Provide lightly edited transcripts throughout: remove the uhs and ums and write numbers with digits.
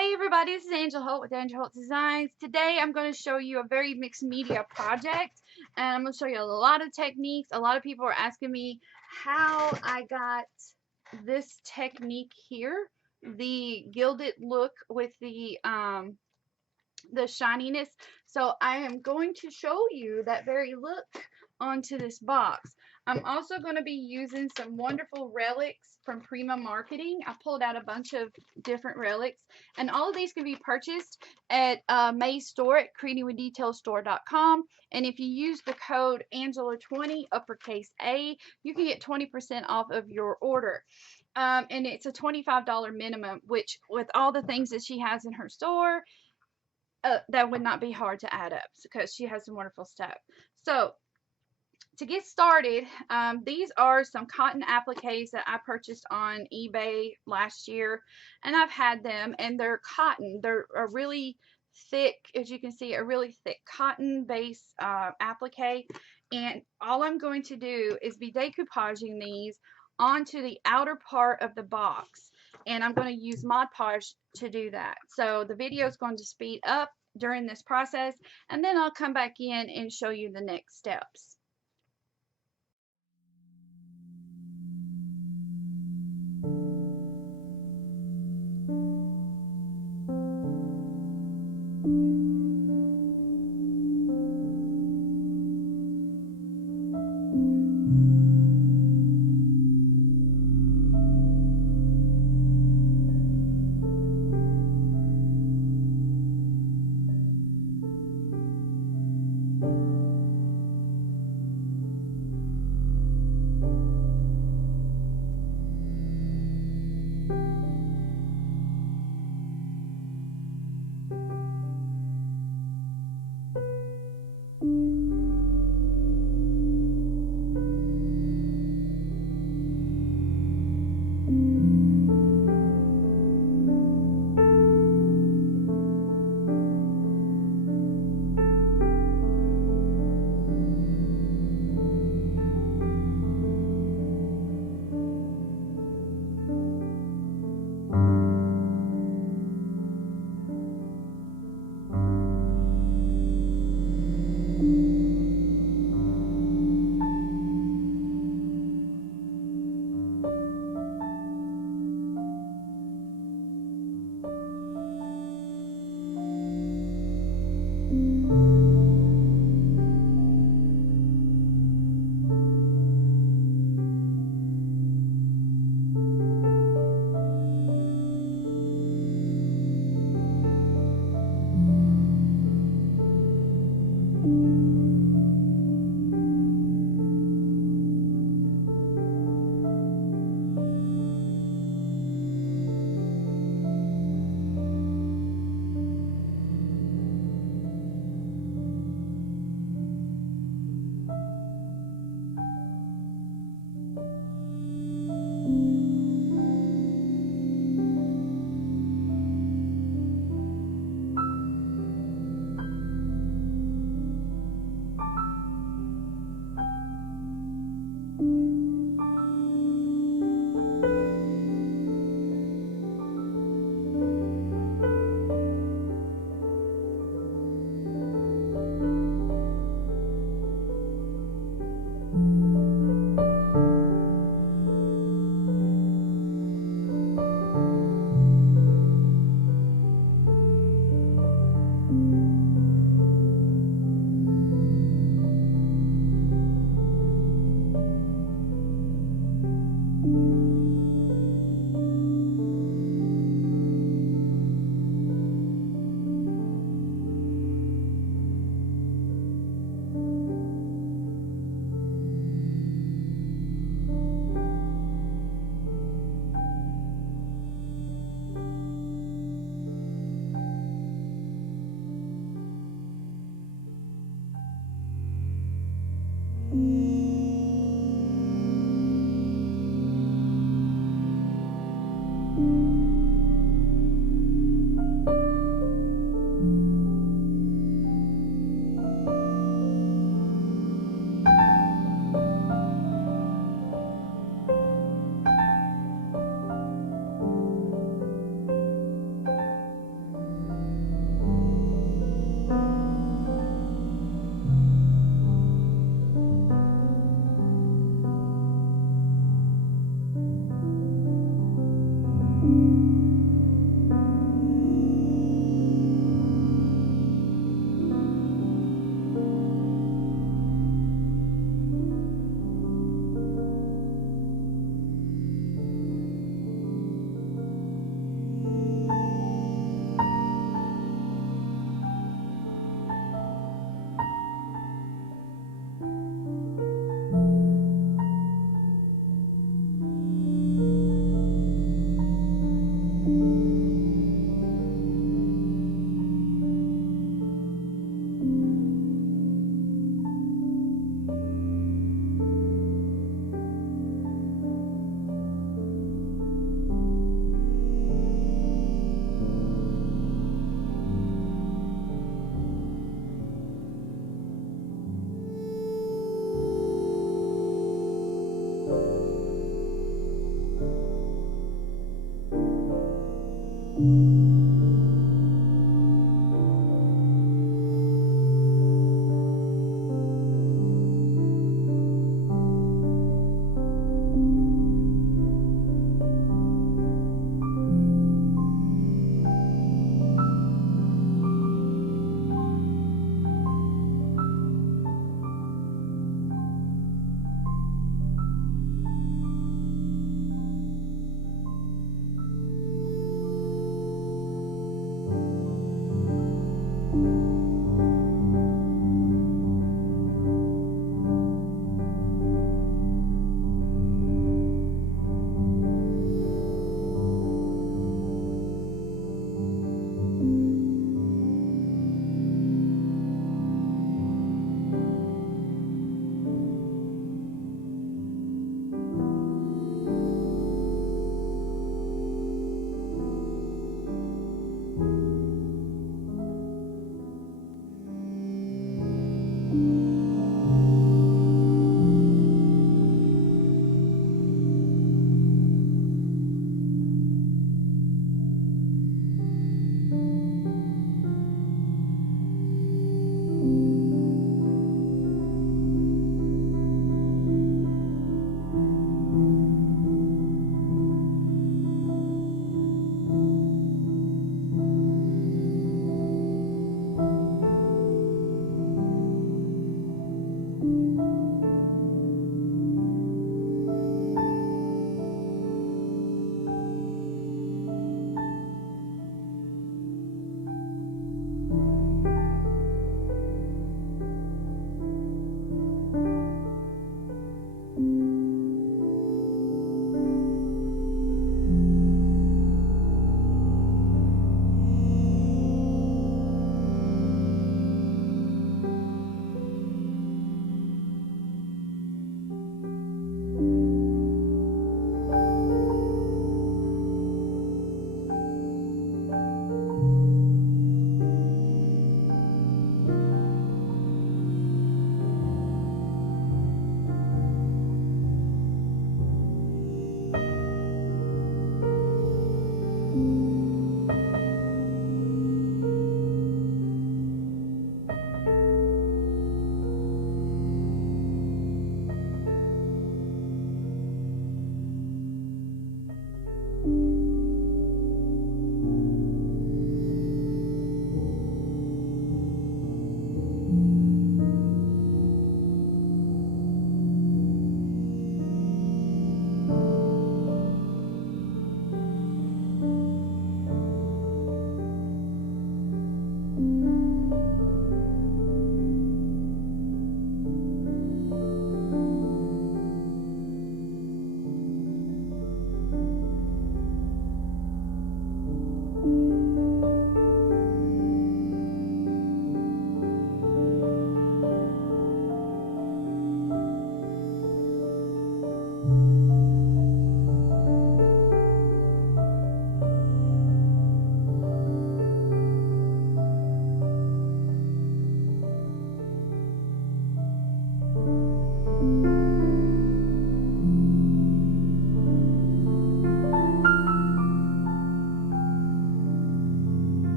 Hey everybody, this is Angela Holt with Angelahdesigns Designs. Today I'm going to show you a very mixed media project, and I'm going to show you a lot of techniques. A lot of people are asking me how I got this technique here, the gilded look with the shininess. So I am going to show you that very look onto this box. I'm also going to be using some wonderful relics from Prima Marketing. I pulled out a bunch of different relics, and all of these can be purchased at May's store at creatingwithdetailstore.com. And if you use the code Angela20 uppercase A, you can get 20% off of your order. And it's a $25 minimum, which with all the things that she has in her store, that would not be hard to add up because she has some wonderful stuff. So to get started, these are some cotton appliques that I purchased on eBay last year, and I've had them, and they're cotton. They're a really thick, as you can see, a really thick cotton base applique, and all I'm going to do is be decoupaging these onto the outer part of the box, and I'm going to use Mod Podge to do that. So the video is going to speed up during this process, and then I'll come back in and show you the next steps.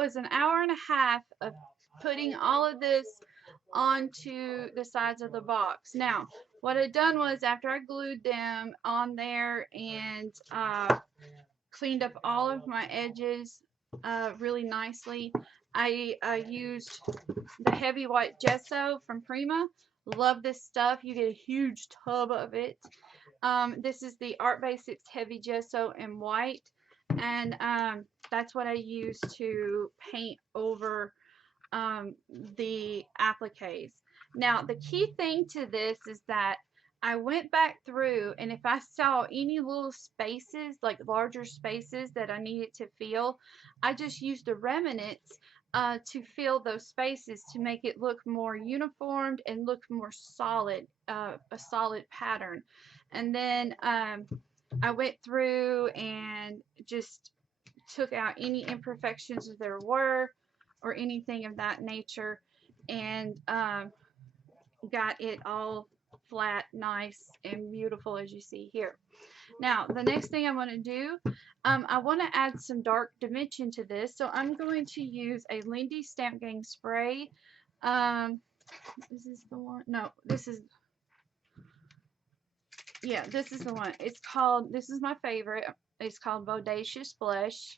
was an hour and a half of putting all of this onto the sides of the box. Now, what I'd done was after I glued them on there and cleaned up all of my edges really nicely, I used the heavy white gesso from Prima. Love this stuff. You get a huge tub of it. This is the Art Basics Heavy Gesso in white, and that's what I use to paint over the appliques. Now, the key thing to this is that I went back through, and if I saw any little spaces, like larger spaces that I needed to fill, I just used the remnants to fill those spaces to make it look more uniformed and look more solid, a solid pattern. And then I went through and just took out any imperfections if there were, or anything of that nature, and got it all flat, nice, and beautiful as you see here. Now, the next thing I want to do, I want to add some dark dimension to this, so I'm going to use a Lindy Stamp Gang spray. Is this the one? No, this is, yeah, this is the one. It's called, this is my favorite. It's called Bodacious Blush.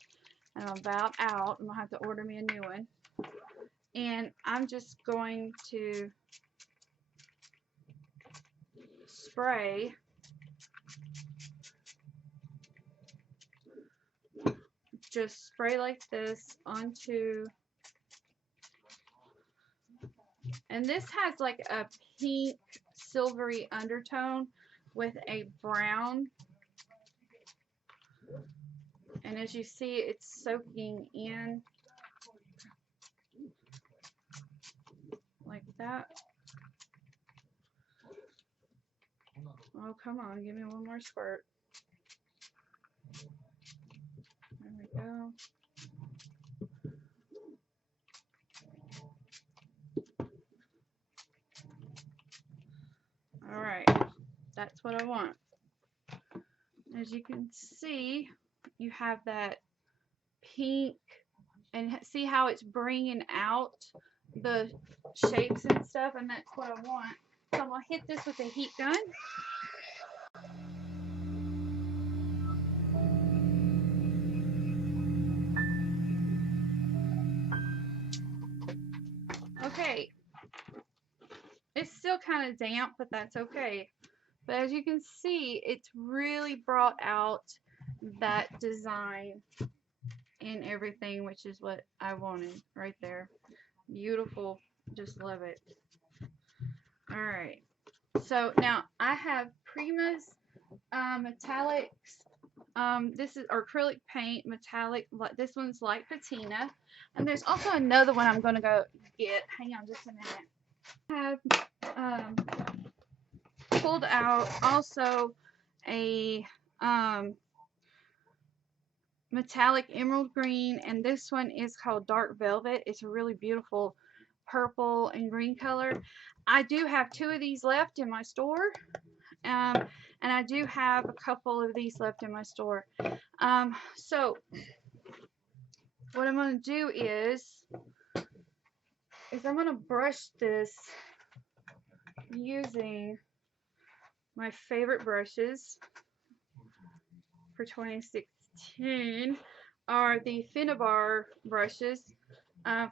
And I'm about out. I'm going to have to order me a new one. And I'm just going to spray like this onto, and this has like a pink silvery undertone with a brown, and as you see, it's soaking in like that. Oh, come on, give me one more squirt. There we go. Alright, that's what I want. As you can see, you have that pink, and see how it's bringing out the shapes and stuff, and that's what I want. So I'm going to hit this with a heat gun. Okay, it's still kind of damp, but that's okay. But as you can see, it's really brought out that design and everything, which is what I wanted right there. Beautiful, just love it. Alright, so now I have Prima's metallics. This is acrylic paint metallic. This one's light patina, and there's also another one I'm going to go get. Hang on just a minute. I have pulled out also a metallic emerald green, and this one is called Dark Velvet. It's a really beautiful purple and green color. I do have two of these left in my store, and I do have a couple of these left in my store. So what I'm going to do is I'm going to brush this using my favorite brushes for 2016 are the Finnabar brushes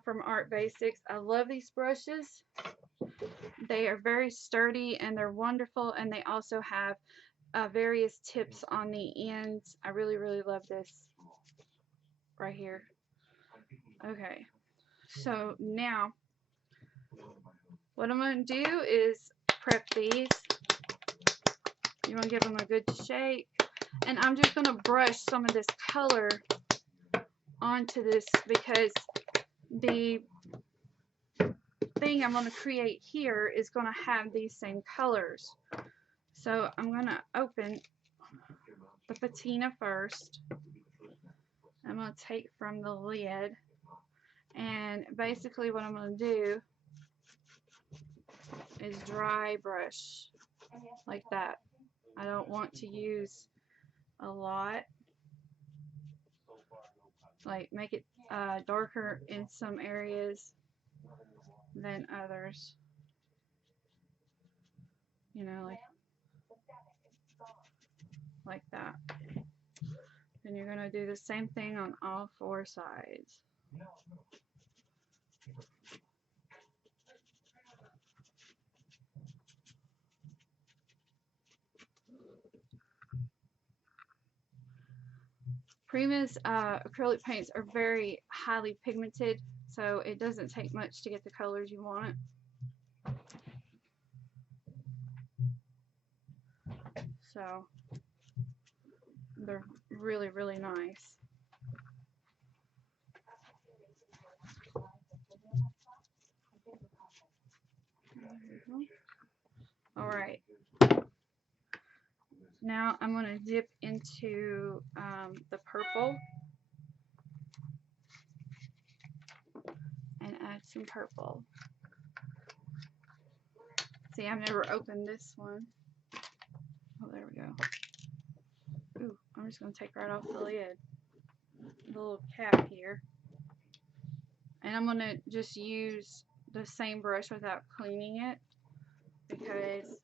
from Art Basics. I love these brushes. They are very sturdy and they're wonderful, and they also have various tips on the ends. I really, really love this right here. Okay, so now what I'm going to do is prep these. You want to give them a good shake, and I'm just going to brush some of this color onto this because the thing I'm going to create here is going to have these same colors. So I'm going to open the patina first. I'm going to take from the lid, and basically what I'm going to do is dry brush like that. I don't want to use a lot, like make it darker in some areas than others. You know, like that. Then you're going to do the same thing on all 4 sides. Prima's acrylic paints are very highly pigmented, so it doesn't take much to get the colors you want. So they're really, really nice. All right. Now I'm going to dip into the purple and add some purple. See, I've never opened this one. Oh, there we go. Ooh, I'm just going to take right off the lid. The little cap here. And I'm going to just use the same brush without cleaning it because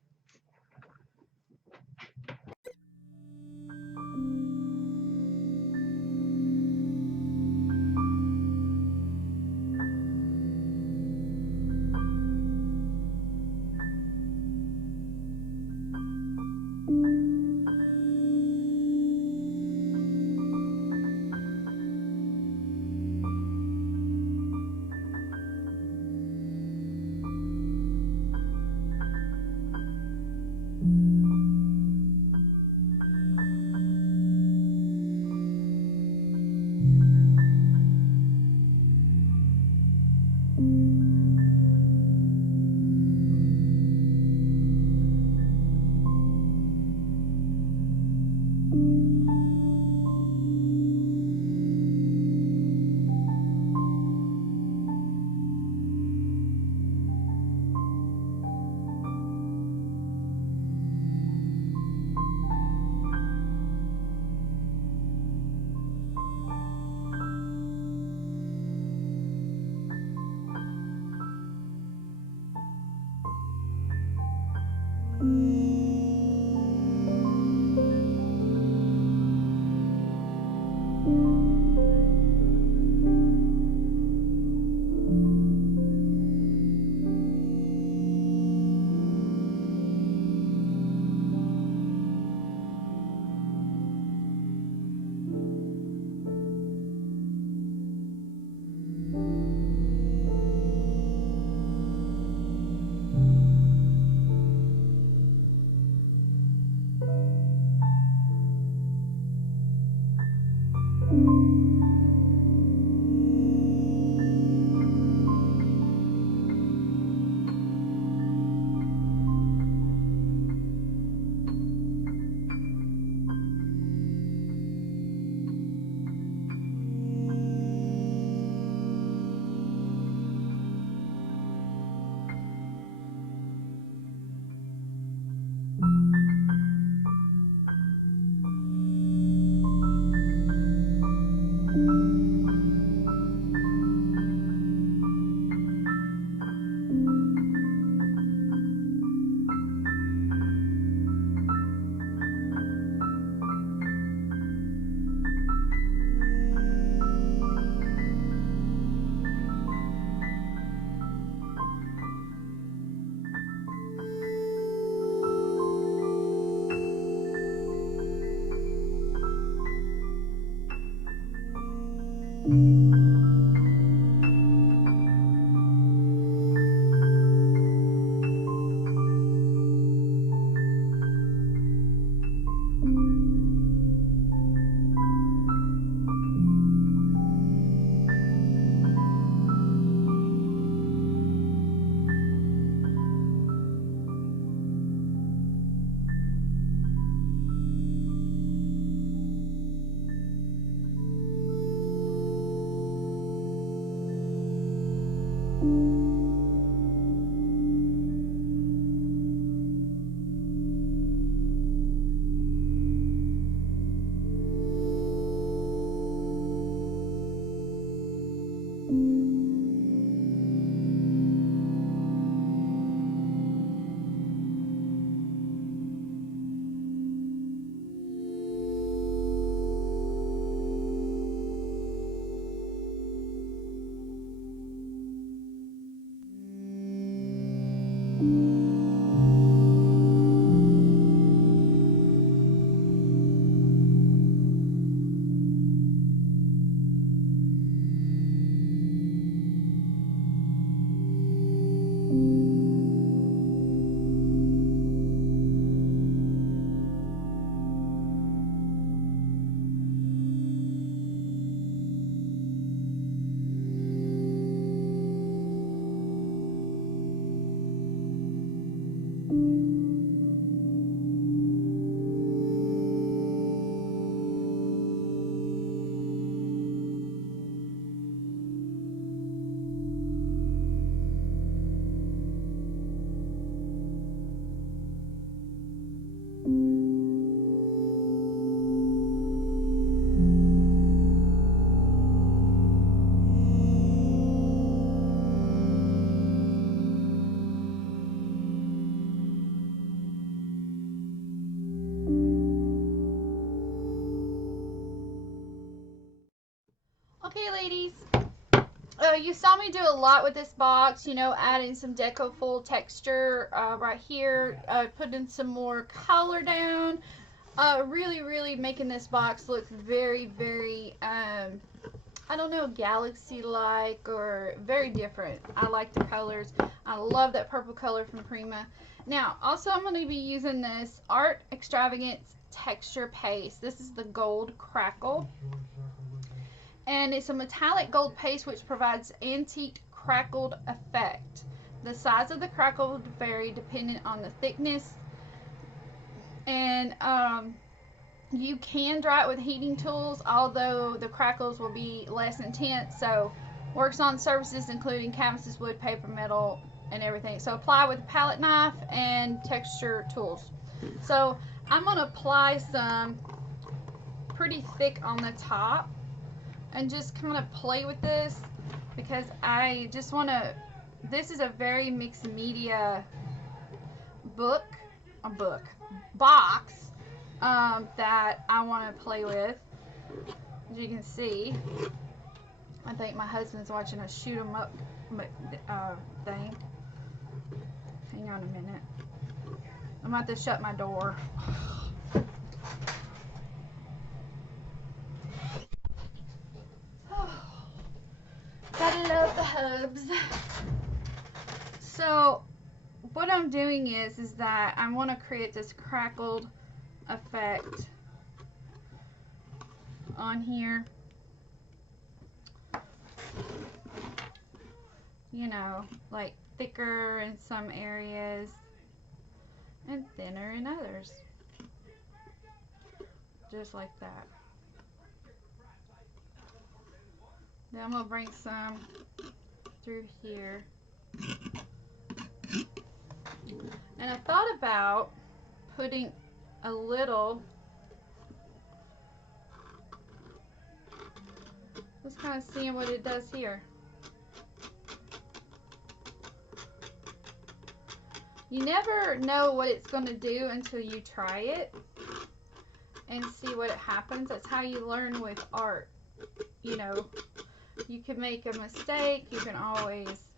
ladies. You saw me do a lot with this box, you know, adding some deco full texture right here, putting some more color down, really making this box look very, I don't know, galaxy-like or very different. I like the colors. I love that purple color from Prima. Now, also I'm going to be using this Art Extravagance texture paste. This is the gold crackle. And it's a metallic gold paste which provides antique crackled effect. The size of the crackle will vary depending on the thickness. And you can dry it with heating tools, although the crackles will be less intense. So works on surfaces including canvases, wood, paper, metal, and everything. So apply with a palette knife and texture tools. So I'm going to apply some pretty thick on the top and just kind of play with this because I just want to, this is a very mixed media box that I want to play with. As you can see, I think my husband's watching a shoot 'em up thing. Hang on a minute. I'm about to shut my door. Gotta love the hubs. So what I'm doing is that I want to create this crackled effect on here. You know, like thicker in some areas and thinner in others. Just like that. Then I'm going to bring some through here. And I thought about putting a little, just kind of seeing what it does here. You never know what it's going to do until you try it and see what happens. That's how you learn with art. You know, you can make a mistake, you can always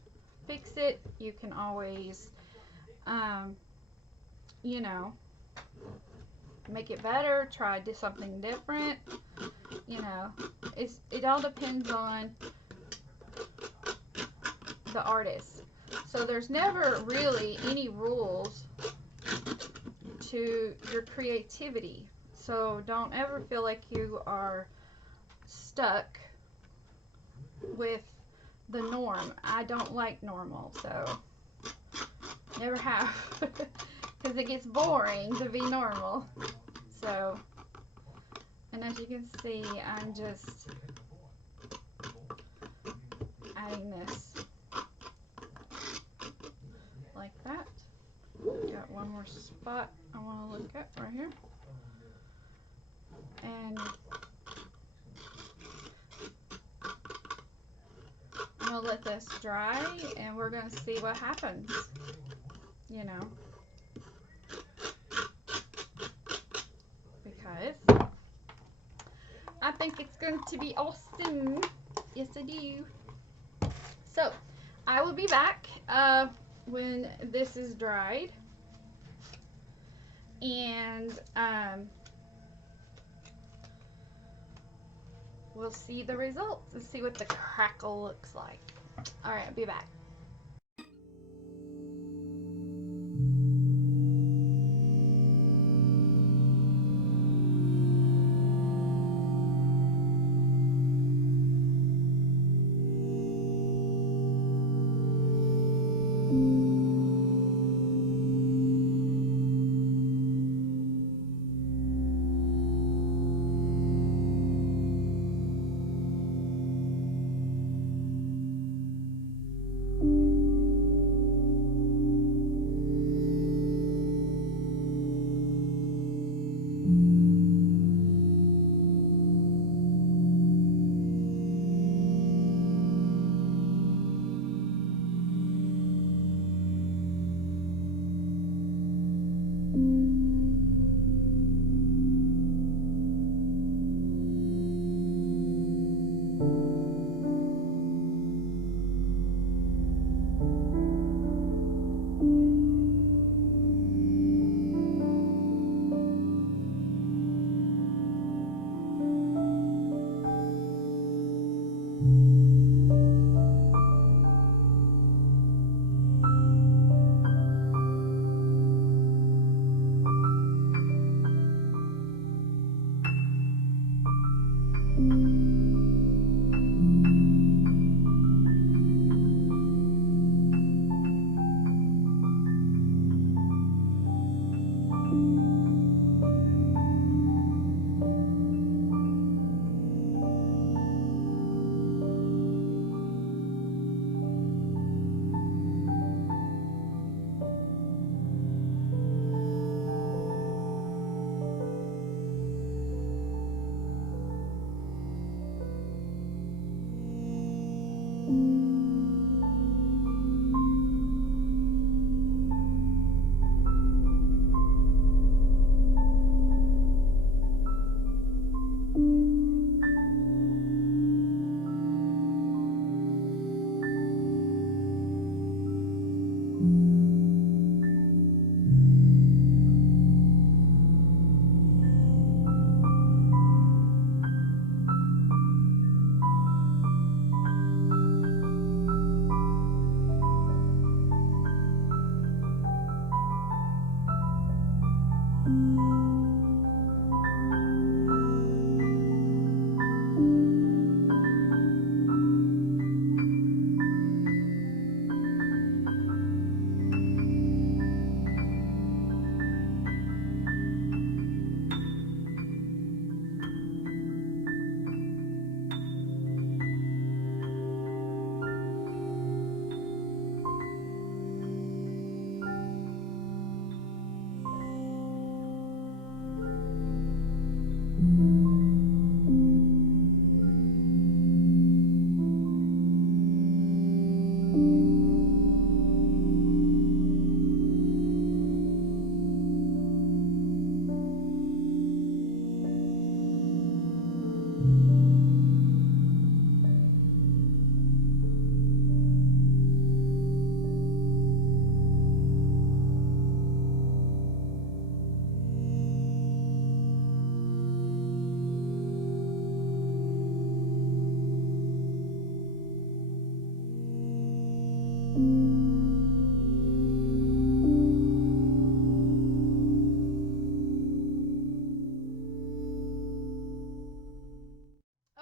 fix it, you can always, you know, make it better, try to do something different. You know, it all depends on the artist. So there's never really any rules to your creativity. So don't ever feel like you are stuck with the norm. I don't like normal, so never have, because it gets boring to be normal. So, and as you can see, I'm just adding this like that. Got one more spot I want to look at right here, and I'm going to let this dry and we're going to see what happens, you know, because I think it's going to be awesome. Yes, I do. So I will be back when this is dried, and we'll see the results and see what the crackle looks like. All right, I'll be back.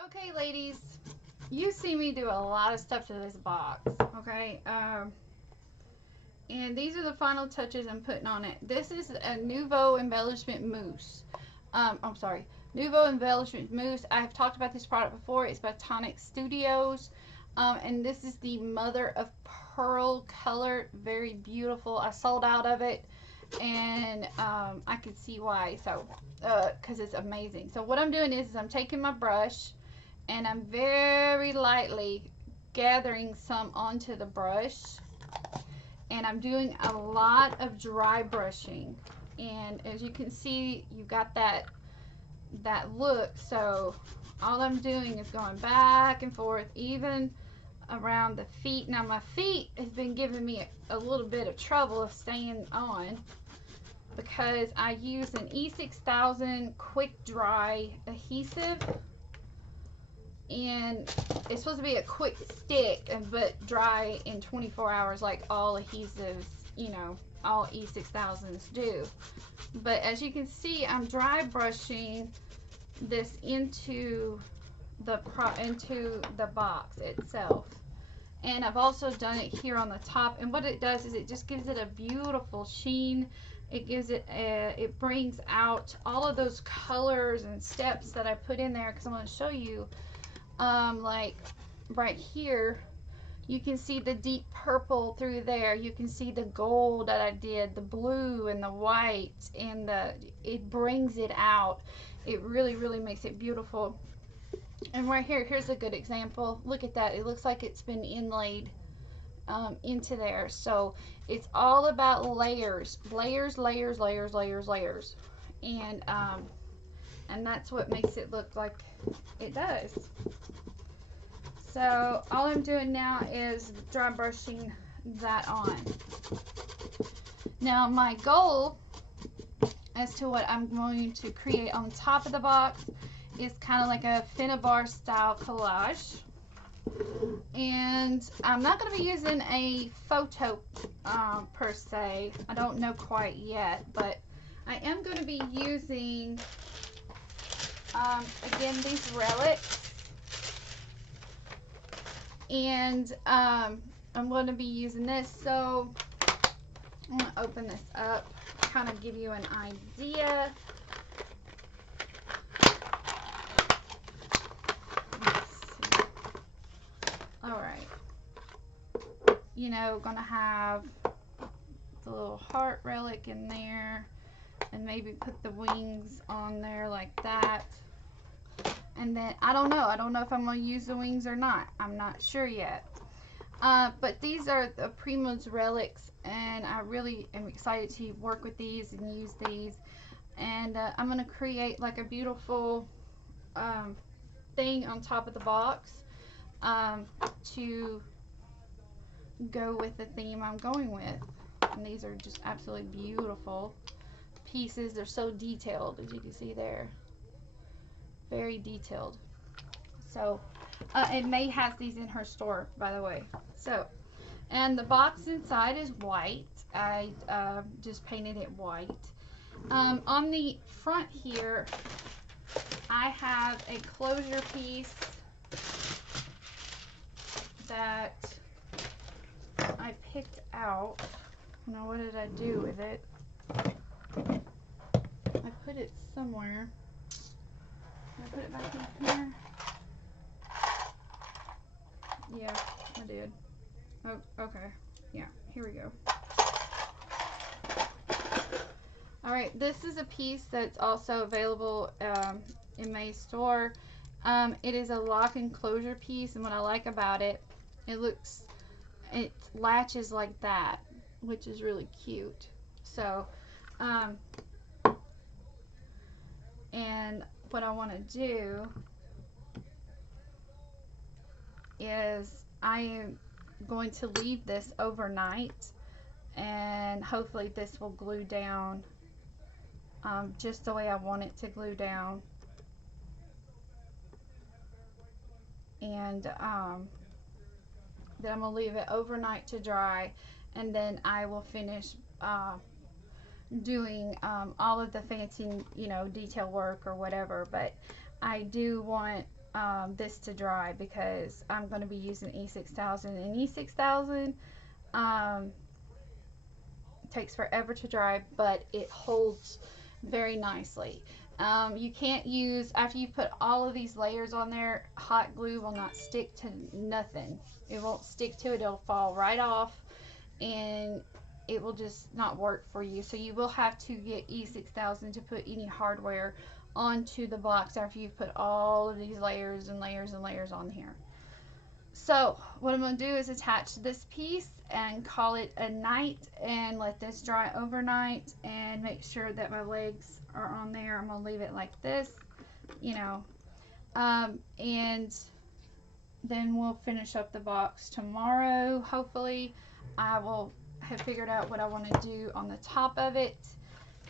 Okay, ladies, you see me do a lot of stuff to this box, okay? And these are the final touches I'm putting on it. This is a Nouveau Embellishment Mousse. I'm sorry, Nouveau Embellishment Mousse. I have talked about this product before. It's by Tonic Studios. And this is the Mother of Pearl color. Very beautiful. I sold out of it. And I could see why. So, because it's amazing. So what I'm doing is I'm taking my brush and I'm very lightly gathering some onto the brush, and I'm doing a lot of dry brushing, and as you can see, you got that look. So all I'm doing is going back and forth, even around the feet. Now my feet has been giving me a little bit of trouble of staying on, because I use an E6000 quick dry adhesive, and it's supposed to be a quick stick but dry in 24 hours like all adhesives, you know, all E6000s do. But as you can see, I'm dry brushing this into the box itself, and I've also done it here on the top, and what it does is it just gives it a beautiful sheen. It gives it it brings out all of those colors and steps that I put in there, because I'm going to show you. Like right here, you can see the deep purple through there. You can see the gold that I did, the blue and the white, and it brings it out. It really, really makes it beautiful. And right here, here's a good example. Look at that. It looks like it's been inlaid into there. So it's all about layers, layers, layers, layers, layers, layers, and that's what makes it look like it does. So all I'm doing now is dry brushing that on. Now my goal as to what I'm going to create on top of the box is kind of like a Finnabar style collage. And I'm not going to be using a photo per se. I don't know quite yet, but I am going to be using Again, these relics. And I'm going to be using this. So I'm going to open this up, kind of give you an idea. Alright. You know, going to have the little heart relic in there. And maybe put the wings on there like that. And then, I don't know if I'm going to use the wings or not. I'm not sure yet. But these are the Prima's relics, and I really am excited to work with these and use these. And I'm going to create like a beautiful thing on top of the box to go with the theme I'm going with. And these are just absolutely beautiful pieces. They're so detailed, as you can see there. Very detailed. So, and May has these in her store, by the way. So, and the box inside is white. I just painted it white. On the front here, I have a closure piece that I picked out. Now, what did I do with it? I put it somewhere. Did I put it back in here? Yeah, I did. Oh, okay. Yeah, here we go. Alright, this is a piece that's also available in May's store. It is a lock and closure piece, and what I like about it, it latches like that, which is really cute. So, and what I want to do is I am going to leave this overnight, and hopefully this will glue down just the way I want it to glue down. And then I'm going to leave it overnight to dry, and then I will finish doing all of the fancy, you know, detail work or whatever. But I do want this to dry because I'm going to be using E6000, and E6000 takes forever to dry, but it holds very nicely. You can't use, after you put all of these layers on there, hot glue will not stick to nothing. It won't stick to it. It'll fall right off, and it will just not work for you. So you will have to get E6000 to put any hardware onto the box after you've put all of these layers and layers and layers on here. So what I'm going to do is attach this piece and call it a night, and let this dry overnight, and make sure that my legs are on there. I'm going to leave it like this, you know, and then we'll finish up the box tomorrow. Hopefully I will have figured out what I want to do on the top of it,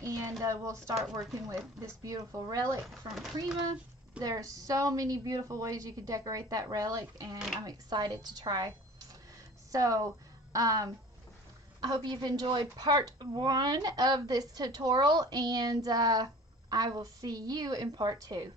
and we'll start working with this beautiful relic from Prima. There's so many beautiful ways you could decorate that relic, and I'm excited to try. So I hope you've enjoyed part 1 of this tutorial, and I will see you in part 2.